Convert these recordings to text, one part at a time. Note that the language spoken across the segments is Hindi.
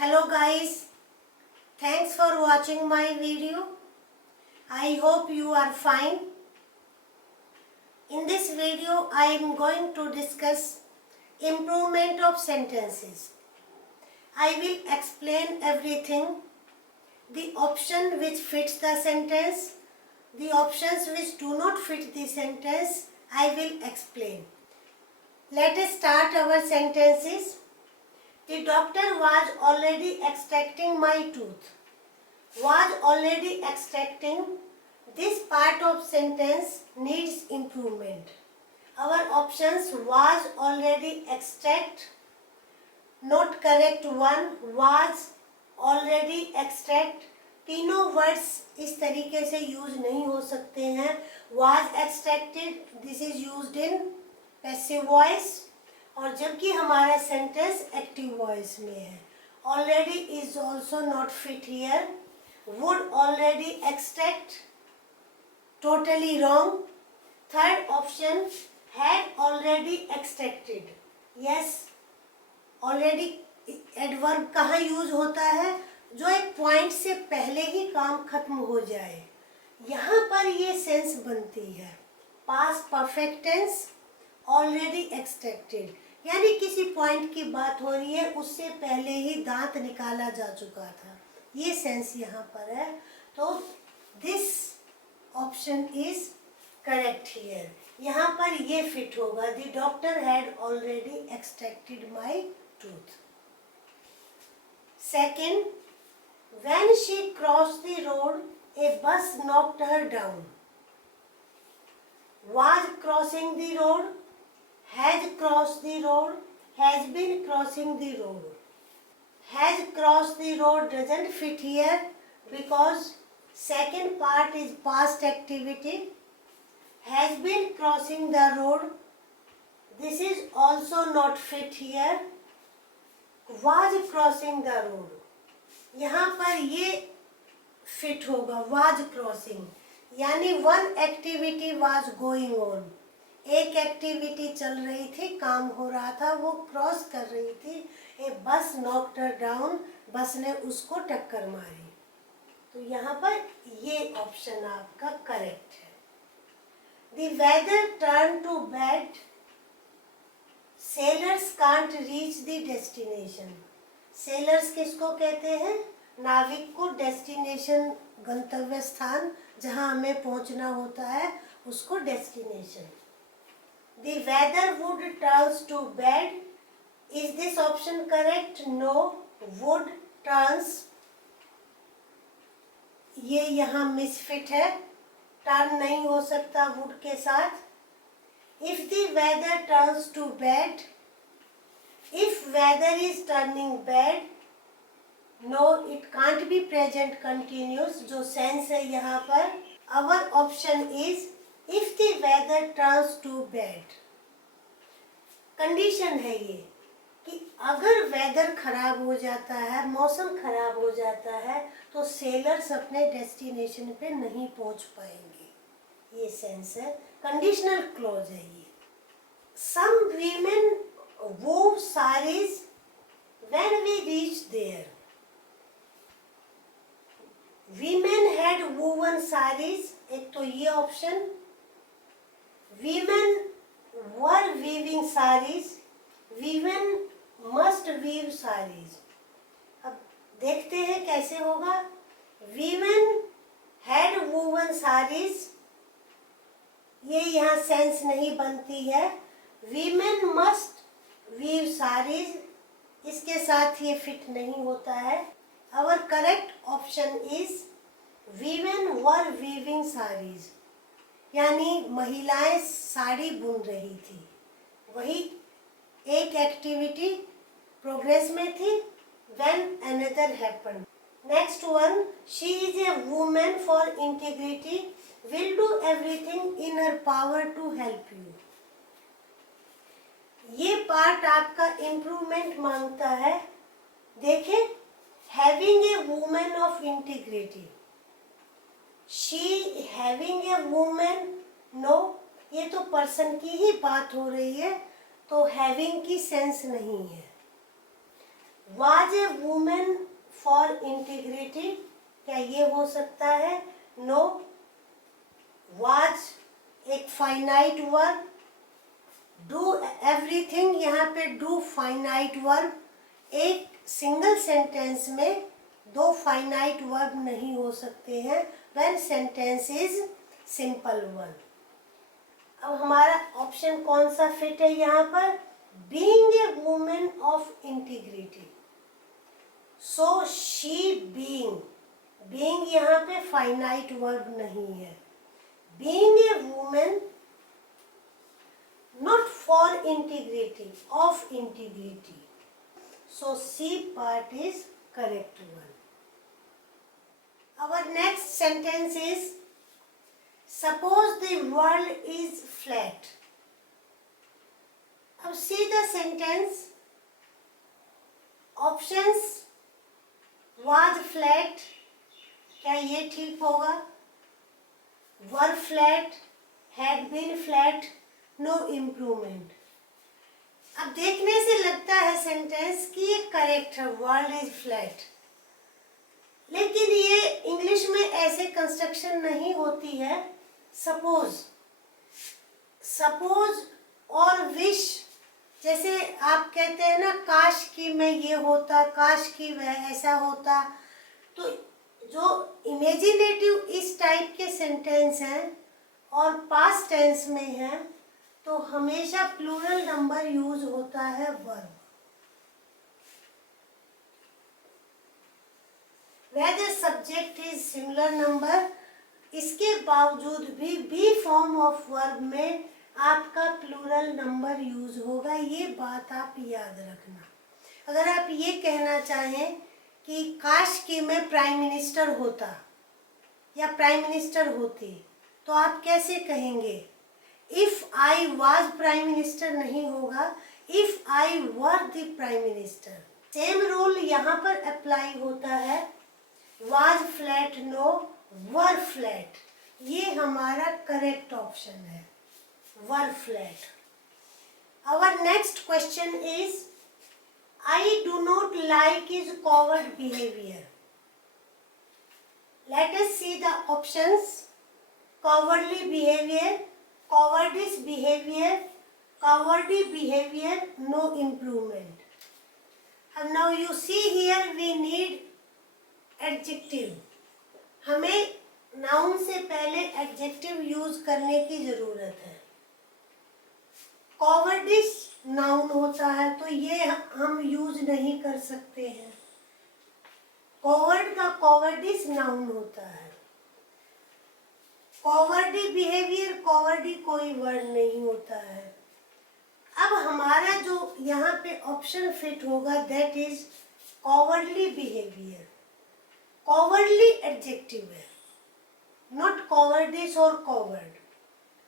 Hello guys, thanks for watching my video. I hope you are fine. In this video I am going to discuss improvement of sentences. I will explain everything, the option which fits the sentence, the options which do not fit the sentence, I will explain. Let us start our sentences. The doctor was already extracting my tooth. Was already extracting. This part of sentence needs improvement. Our options was already extract, not correct one, was already extract. तीनों वर्ड्स इस तरीके से यूज नहीं हो सकते हैं. was extracted, this is used in passive voice, और जबकि हमारा सेंटेंस एक्टिव वॉइस में है. Already is also not fit here. Would already extract, totally wrong. Third option, had already extracted. Yes, already adverb कहाँ यूज होता है? जो एक पॉइंट से पहले ही काम खत्म हो जाए, यहाँ पर ये सेंस बनती है. Past perfect tense, already extracted, यानी किसी पॉइंट की बात हो रही है, उससे पहले ही दांत निकाला जा चुका था. ये सेंस यहाँ पर है. तो this option is correct here. यहाँ पर ये फिट होगा. The doctor had already extracted my tooth. Second, when she cross the road a bus knocked her down. was crossing the road, has crossed the road, has been crossing the road. Has crossed the road doesn't fit here because second part is past activity. Has been crossing the road, this is also not fit here. Was crossing the road, यहाँ पर ये फिट होगा. was crossing, यानी one activity was going on. एक एक्टिविटी चल रही थी, काम हो रहा था, वो क्रॉस कर रही थी. ए बस नॉक्ड हर डाउन, बस ने उसको टक्कर मारी. तो यहाँ पर ये ऑप्शन आपका करेक्ट है. The weather turn to bad, sailors can't reach the destination. Sailors किसको कहते हैं? नाविक को. डेस्टिनेशन गंतव्य स्थान जहाँ हमें पहुँचना होता है, उसको destination. The weather would turns to bad. Is this option correct? No. Would turns, ये यहाँ मिसफिट है. टर्न नहीं हो सकता would के साथ. If the weather turns to bad, if weather is turning bad, no, it can't be present continuous. जो सेंस है यहाँ पर, our option is if the weather turns to bad. Condition है ये कि अगर वेदर खराब हो जाता है, मौसम खराब हो जाता है, तो सेलर्स अपने डेस्टिनेशन पे नहीं पहुंच पाएंगे. ये सेंस है. कंडीशनल क्लॉज है ये. सम women wove sarees when we reached there. Women had woven sarees. एक तो ये option. Women were weaving sarees. Women must weave sarees. अब देखते हैं कैसे होगा. Women had woven sarees, ये यहाँ सेंस नहीं बनती है. Women must weave sarees, इसके साथ ये फिट नहीं होता है. Our correct option is women were weaving sarees, यानी महिलाएं साड़ी बुन रही थी. वही एक एक्टिविटी प्रोग्रेस में थी. When another happened. Next one, she is a woman for integrity, will do everything in her power to help you. ये पार्ट आपका इम्प्रूवमेंट मांगता है. देखें, having a woman of integrity, she having a woman, no, ये तो पर्सन की ही बात हो रही है, तो हैविंग की सेंस नहीं है. Was a women for integrity, क्या ये हो सकता है? नो। वाज एक फाइनाइट वर्ब, डू एवरीथिंग, यहाँ पे डू फाइनाइट वर्ब। एक सिंगल सेंटेंस में दो फाइनाइट वर्ब नहीं हो सकते हैं when sentence is simple one. अब हमारा ऑप्शन कौन सा फिट है यहाँ पर? Being a women of integrity. So she being, being यहाँ पे फाइनाइट वर्ब नहीं है। Being a women not for integrity, of integrity. So C part is correct one. Our next sentence is, suppose the world is flat. अब see the sentence. Options was flat, क्या ये ठीक होगा? Were flat, had been flat, no improvement. अब देखने से लगता है सेंटेंस कि ये करेक्ट है, वर्ल्ड इज फ्लैट, लेकिन ये इंग्लिश में ऐसे कंस्ट्रक्शन नहीं होती है। सपोज, सपोज और विश, जैसे आप कहते हैं ना, काश कि मैं ये होता, काश कि वह ऐसा होता, तो जो इमेजिनेटिव इस टाइप के सेंटेंस हैं और पास्ट टेंस में हैं, तो हमेशा प्लूरल नंबर यूज होता है verb. Whether subject is similar number, इसके बावजूद भी बी फॉर्म ऑफ वर्ब में आपका प्लूरल नंबर यूज होगा। ये बात आप याद रखना। अगर आप ये कहना चाहें कि काश कि मैं प्राइम मिनिस्टर होता या प्राइम मिनिस्टर होती, तो आप कैसे कहेंगे? If I was prime minister नहीं होगा, if I were the prime minister. Same rule यहाँ पर अप्लाई होता है। Was flat, no, were flat, ये हमारा करेक्ट ऑप्शन है, were flat. Our next question is, I do not like is coward behaviour. Let us see the options. Cowardly behaviour, cowardice behavior, cowardly behavior, no improvement. And now you see here we need adjective. हमें noun से पहले adjective use करने की जरूरत है। cowardice noun होता है तो ये हम use नहीं कर सकते हैं। coward का cowardice noun होता है। कॉवर्डी बिहेवियर, कॉवर्डी कोई वर्ड नहीं होता है। अब हमारा जो यहाँ पे ऑप्शन फिट होगा that is cowardly behaviour. Cowardly adjective है, नॉट कॉवर्डिस और कॉवर्ड।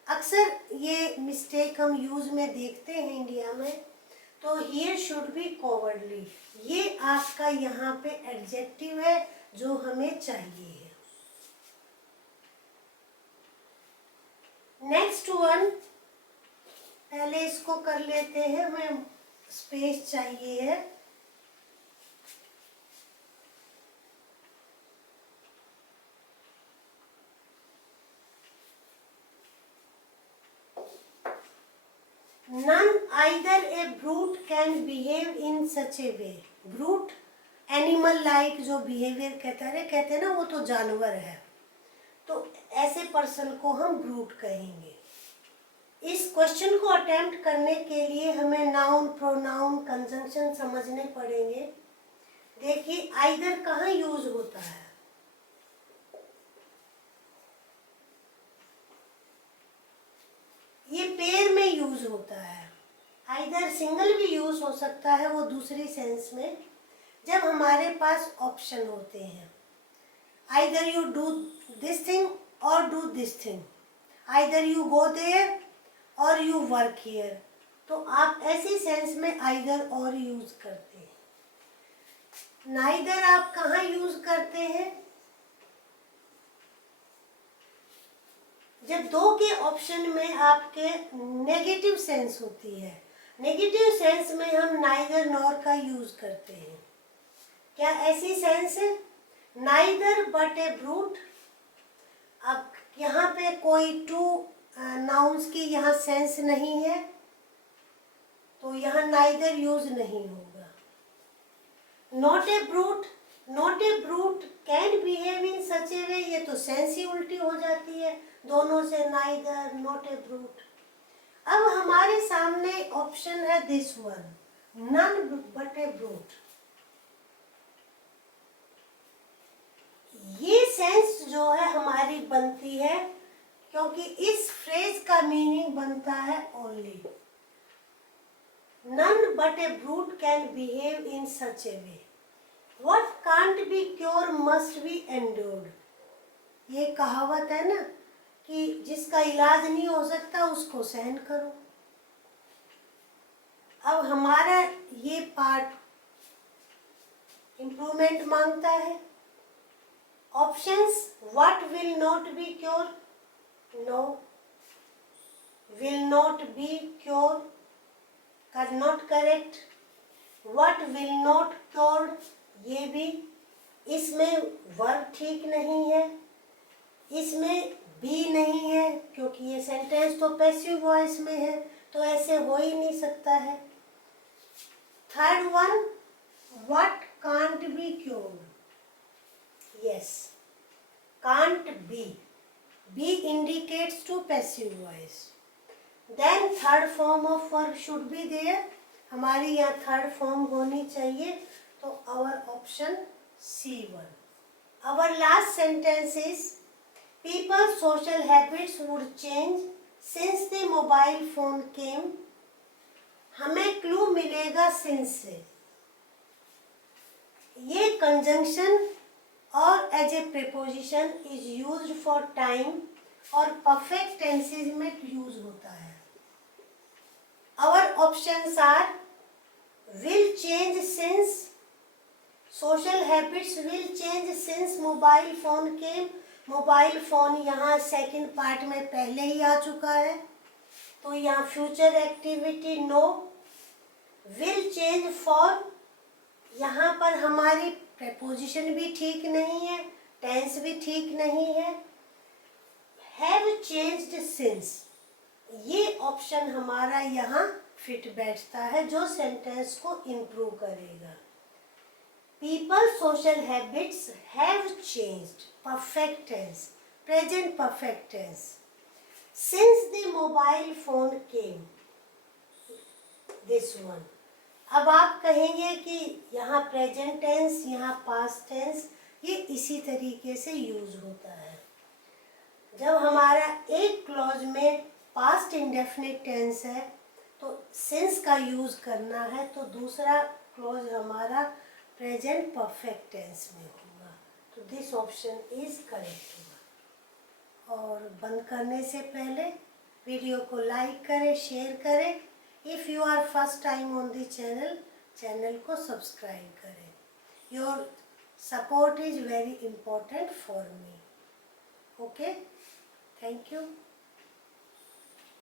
अक्सर ये मिस्टेक हम यूज में देखते हैं इंडिया में, तो हियर शुड बी कॉवर्डली। ये आपका यहाँ पे एडजेक्टिव है जो हमें चाहिए है। नेक्स्ट वन, पहले इसको कर लेते हैं, हमें स्पेस चाहिए है। None either a brute can behave in such a way. Brute animal like जो बिहेवियर कहते हैं ना, वो तो जानवर है, तो ऐसे पर्सन को हम ब्रूट कहेंगे। इस क्वेश्चन को अटेम्प्ट करने के लिए हमें नाउन, प्रोनाउन, कंजंक्शन समझने पड़ेंगे। देखिए आइदर कहाँ यूज होता है? ये पेयर में यूज होता है। आइदर सिंगल भी यूज हो सकता है, वो दूसरी सेंस में, जब हमारे पास ऑप्शन होते हैं। Either you do this thing और do this thing, either you go there और यू वर्क हियर, तो आप ऐसी सेंस में आइदर और यूज करते हैं। नाइदर आप कहाँ यूज करते हैं? जब दो के ऑप्शन में आपके नेगेटिव सेंस होती है। नेगेटिव सेंस में हम नाइदर नॉर का यूज करते हैं। क्या ऐसी सेंस है? Neither but a brute. अब यहाँ पे कोई टू नाउन्स की यहाँ सेंस नहीं है, तो यहाँ नाइदर यूज नहीं होगा। Not a brute, not a brute can behave in such a way, ये तो सेंस ही उल्टी हो जाती है दोनों से, नाइदर नॉट ए ब्रूट। अब हमारे सामने ऑप्शन है this one, none but a brute. ये सेंस जो है हमारी बनती है क्योंकि इस फ्रेज का मीनिंग बनता है only. None but a brute can behave in such a way, what can't be cure must be endured. ये कहावत है ना कि जिसका इलाज नहीं हो सकता उसको सहन करो। अब हमारा ये पार्ट इम्प्रूवमेंट मांगता है। Options, what will not be cure, no, will not be cure, not correct. What will not cure, ये भी, इसमें वर्ब ठीक नहीं है, इसमें बी नहीं है क्योंकि ये सेंटेंस तो पैसिव वॉइस में है, तो ऐसे हो ही नहीं सकता है। Third one, what can't be cured, yes, can't be, be indicates to passive voice. Then third form of verb should be there, हमारी यहाँ थर्ड फॉर्म होनी चाहिए, तो our option C1. Our last sentence is people's social habits would change since the mobile phone came. हमें क्लू मिलेगा since से। ये कंजंक्शन और as a preposition is used for time और परफेक्ट टेंसेज में यूज होता है। Our options are will change since, social habits will change since mobile phone came. Mobile phone यहाँ सेकंड पार्ट में पहले ही आ चुका है, तो यहाँ future activity no. Will change for, यहाँ पर हमारी प्रेपोजिशन भी ठीक नहीं है, टेंस भी ठीक नहीं है। हैव चेंज्ड सिंस, ये ऑप्शन हमारा यहाँ फिट बैठता है जो सेंटेंस को इम्प्रूव करेगा। People social habits have changed, perfect tense, present perfect tense. Since the mobile phone came, this one. अब आप कहेंगे कि यहाँ प्रेजेंट टेंस, यहाँ पास्ट टेंस, ये इसी तरीके से यूज होता है। जब हमारा एक क्लॉज में पास्ट इंडेफिनिट टेंस है तो सिंस का यूज करना है, तो दूसरा क्लॉज हमारा प्रेजेंट परफेक्ट टेंस में होगा, तो दिस ऑप्शन इज करेक्ट होगा। और बंद करने से पहले वीडियो को लाइक करें, शेयर करें। If you are first time on the channel, channel को सब्सक्राइब करें। Your support is very important for me. Okay? Thank you.